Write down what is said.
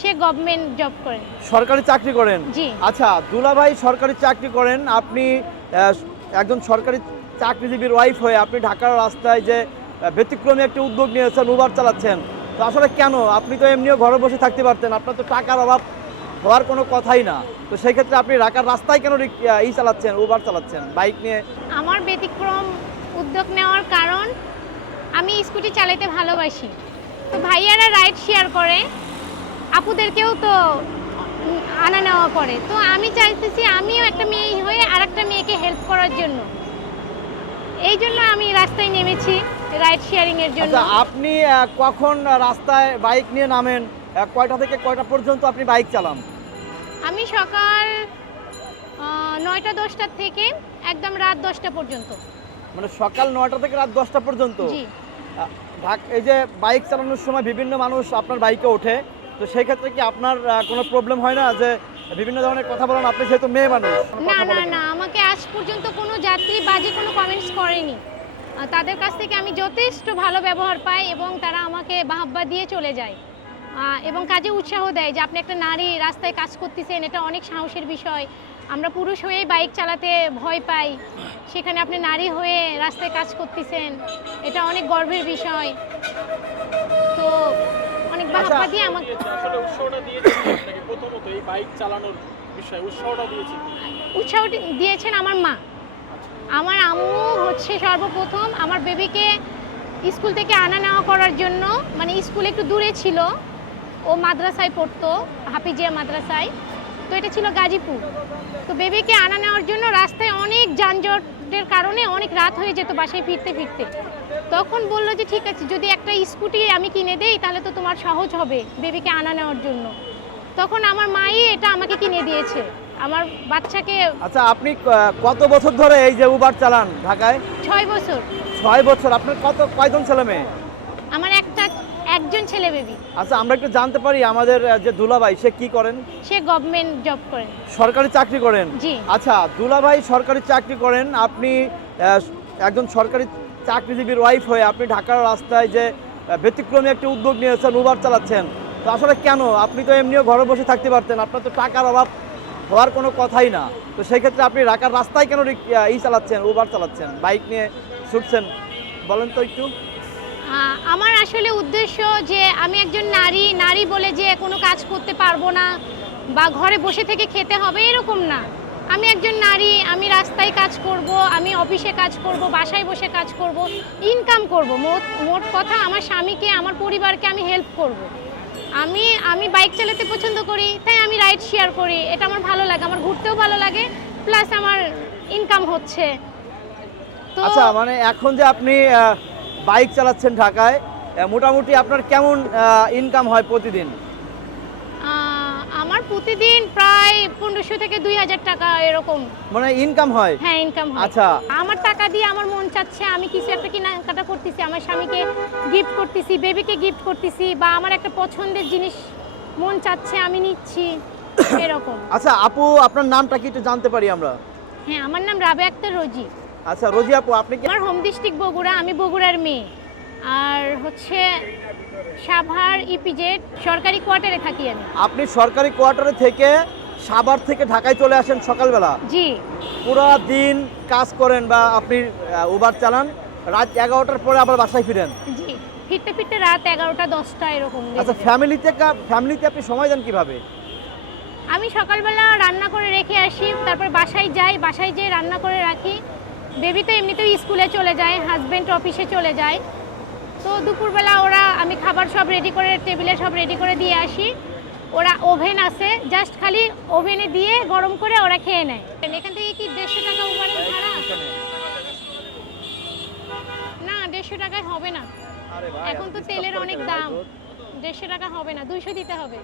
সে government job করেন। সরকারি চাকরি করেন? জি। আচ্ছা, দুলাভাই সরকারি চাকরি করেন, আপনি একজন সরকারি চাকরিজীবীর ওয়াইফ হয়ে আপনি ঢাকার রাস্তায় যে ব্যতিক্রমী একটি উদ্যোগ নিয়েছেন, উবার চালাচ্ছেন, তো আসলে কেন? আপনি তো এমনিও ঘরে বসে থাকতে পারতেন, আপনার তো টাকার অভাব হওয়ার কোনো কথাই না। তো সেই ক্ষেত্রে আপনি ঢাকার রাস্তায় কেন চালাচ্ছেন, উবার চালাচ্ছেন বাইক নিয়ে? আমার ব্যতিক্রম উদ্যোগ নেওয়ার কারণ আমি স্কুটি চালাতে ভালোবাসি। তো ভাইয়ারা রাইড শেয়ার করে, আপুদেরকেও তো আনা নেওয়া করে। তো আমি চাইতেছি আমিও একটা মেয়ে হয়ে আর একটা মেয়েকে হেল্প করার জন্য, এই জন্য আমি রাস্তায় নেমেছি রাইড শেয়ারিংয়ের জন্য। আচ্ছা, আপনি কখন রাস্তায় বাইক নিয়ে নামেন? কয়টা থেকে কয়টা পর্যন্ত আপনি বাইক চালান? আমি সকাল 9টা-10টা থেকে একদম রাত 10টা পর্যন্ত। মানে সকাল 9টা থেকে রাত 10টা পর্যন্ত? জি। এই যে বাইক চালানোর সময় বিভিন্ন মানুষ আপনার বাইকে ওঠে, তো সেই ক্ষেত্রে কি আপনার কোনো প্রবলেম হয় না যে বিভিন্ন ধরনের কথা বলেন? আপনি যেহেতু মেয়ে মানুষ, না না না, আমাকে আজ পর্যন্ত কোনো যাত্রী বাজে কোনো কমেন্টস করেনি। তাদের কাছ থেকে আমি যথেষ্ট ভালো ব্যবহার পাই এবং তারা আমাকে বাহবা দিয়ে চলে যায় এবং কাজে উৎসাহ দেয় যে আপনি একটা নারী রাস্তায় কাজ করতেছেন, এটা অনেক সাহসের বিষয়। আমরা পুরুষ হয়েই বাইক চালাতে ভয় পাই, সেখানে আপনি নারী হয়ে রাস্তায় কাজ করতেছেন, এটা অনেক গর্বের বিষয়। তো অনেক বাহবা দিয়ে আমাকে আসলে উৎসাহটা দিয়েছেন আপনাকে প্রথমত এই বাইক চালানোর বিষয়ে উৎসাহটা দিয়েছেন? উৎসাহ দিয়েছেন আমার মা। আমার আম্মু হচ্ছে সর্বপ্রথম আমার বেবিকে স্কুল থেকে আনা নেওয়া করার জন্য, মানে স্কুল একটু দূরে ছিল, ও মাদ্রাসায় পড়তো, হাফিজিয়া মাদ্রাসায়, তো এটা ছিল গাজীপুর। তো বেবিকে আনা নেওয়ার জন্য রাস্তায় অনেক যানজটের কারণে অনেক রাত হয়ে যেত বাসায় ফিরতে ফিরতে। তখন বললো যে ঠিক আছে, যদি একটা স্কুটি আমি কিনে দেই তাহলে তো তোমার সহজ হবে বেবিকে আনা নেওয়ার জন্য। তখন আমার মাই এটা আমাকে কিনে দিয়েছে আমার বাচ্চাকে। আচ্ছা, আপনি কত বছর ধরে এই যে উবার চালান ঢাকায়? 6 বছর। 6 বছর। আপনার কয়জন ছেলে মেয়ে? আমার একজন ছেলে বেবি। আচ্ছা, আমরা একটু জানতে পারি আমাদের যে দুলাভাই সে কি করেন? সে গভর্নমেন্ট জব করেন। সরকারি চাকরি করেন? জি। আচ্ছা, দুলাভাই সরকারি চাকরি করেন, আপনি একজন সরকারি চাকরিজীবীর ওয়াইফ হয়ে আপনি ঢাকার রাস্তায় যে ব্যতিক্রমী একটি উদ্যোগ নিয়েছেন, উবার চালাচ্ছেন, তো আসলে কেন? আপনি তো এমনিও ঘরে বসে থাকতে পারতেন, আপনার তো টাকার অভাব হওয়ার কোনো কথাই না। তো সেই ক্ষেত্রে আপনি ঢাকার রাস্তায় কেন চালাচ্ছেন, উবার চালাচ্ছেন, বাইক নিয়ে ছুটছেন, বলেন তো একটু। আমার আসলে উদ্দেশ্য যে আমি একজন নারী বলে যে কোনো কাজ করতে পারবো না বা ঘরে বসে থেকে খেতে হবে এরকম না। আমি একজন নারী, আমি রাস্তায় কাজ করব, আমি অফিসে কাজ করব, বাসায় বসে কাজ করব, ইনকাম করব। মোট কথা আমার স্বামীকে, আমার পরিবারকে আমি হেল্প করব। আমি বাইক চালাতে পছন্দ করি, তাই আমি রাইড শেয়ার করি, এটা আমার ভালো লাগে, আমার ঘুরতেও ভালো লাগে, প্লাস আমার ইনকাম হচ্ছে। তো আচ্ছা, মানে এখন যে আপনি বাইক চালাচ্ছেন ঢাকায়, মোটামুটি আপনার কেমন ইনকাম হয় প্রতিদিন? আমার প্রতিদিন প্রায় 1500 থেকে 2000 টাকা এরকম মানে ইনকাম হয়? হ্যাঁ, ইনকাম হয়। আচ্ছা। আমার টাকা দিয়ে আমার মন চাচ্ছে আমি কিছু একটা কেনাকাটা করতেছি, আমার স্বামীকে গিফট করতেছি, বেবিকে গিফট করতেছি, বা আমার একটা পছন্দের জিনিস মন চাচ্ছে আমি নিচ্ছি, এরকম। আচ্ছা আপু, আপনার নামটা কি একটু জানতে পারি আমরা? হ্যাঁ, আমার নাম রাবেয়া আক্তার রোজি। আচ্ছা রোজি আপু, আপনি কি? আমার হোম ডিস্ট্রিক্ট বগুড়া, আমি বগুড়ার মেয়ে। আর হচ্ছে সাভার ইপিজেড সরকারি কোয়ার্টারে থাকি আমি। আপনি সরকারি কোয়ার্টারে থেকে সাভার থেকে ঢাকায় চলে আসেন সকালবেলা? জি। পুরো দিন কাজ করেন বা আপনি উবার চালান, রাত 11টার পরে আবার বাসায় ফিরেন? জি, ফিরতে ফিরতে রাত 11টা 10টা এরকম। আচ্ছা, ফ্যামিলিতে আপনি সময় দেন কিভাবে? আমি সকালবেলা রান্না করে রেখে আসি, তারপর বাসায় যেয়ে রান্না করে রাখি। বেবি তো এমনিতেও স্কুলে চলে যায়, হাজব্যান্ড অফিসে চলে যায়। তো দুপুরবেলা আমি খাবার সব রেডি করে টেবিলে সব রেডি করে দিয়ে আসি। ওরা ওভেন আছে, জাস্ট খালি ওভেনে দিয়ে গরম করে ওরা খেয়ে নেয়। এখান থেকে কি 150 টাকা উবারের ভাড়া? না, 150 টাকায় হবে না, এখন তো তেলের অনেক দাম। 150 টাকা হবে না, 200 দিতে হবে।